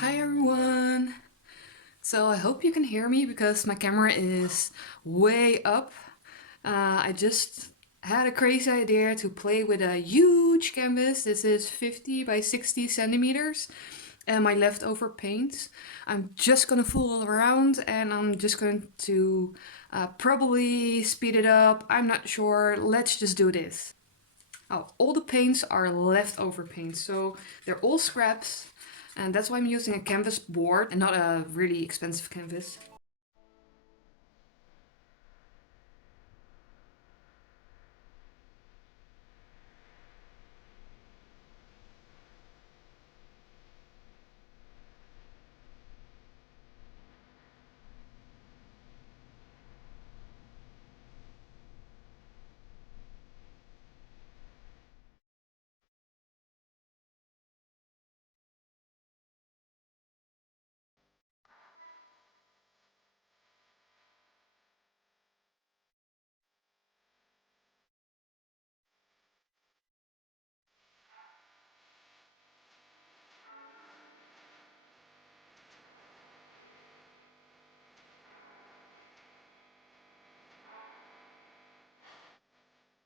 Hi everyone! So I hope you can hear me because my camera is way up. I just had a crazy idea to play with a huge canvas. This is 50 by 60 centimeters and my leftover paints. I'm just gonna fool around and I'm just going to probably speed it up. I'm not sure. Let's just do this. Oh, all the paints are leftover paints, so they're all scraps, and that's why I'm using a canvas board and not a really expensive canvas.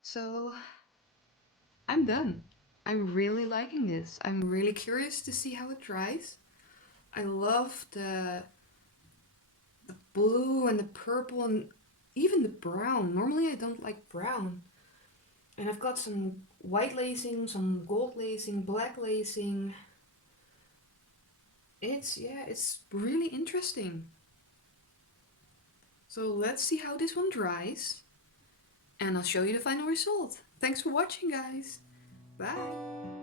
So I'm done. I'm really liking this. I'm really curious to see how it dries. I love the blue and the purple and even the brown. Normally I don't like brown. And I've got some white lacing, some gold lacing, black lacing. It's really interesting. So let's see how this one dries. And I'll show you the final result. Thanks for watching, guys. Bye.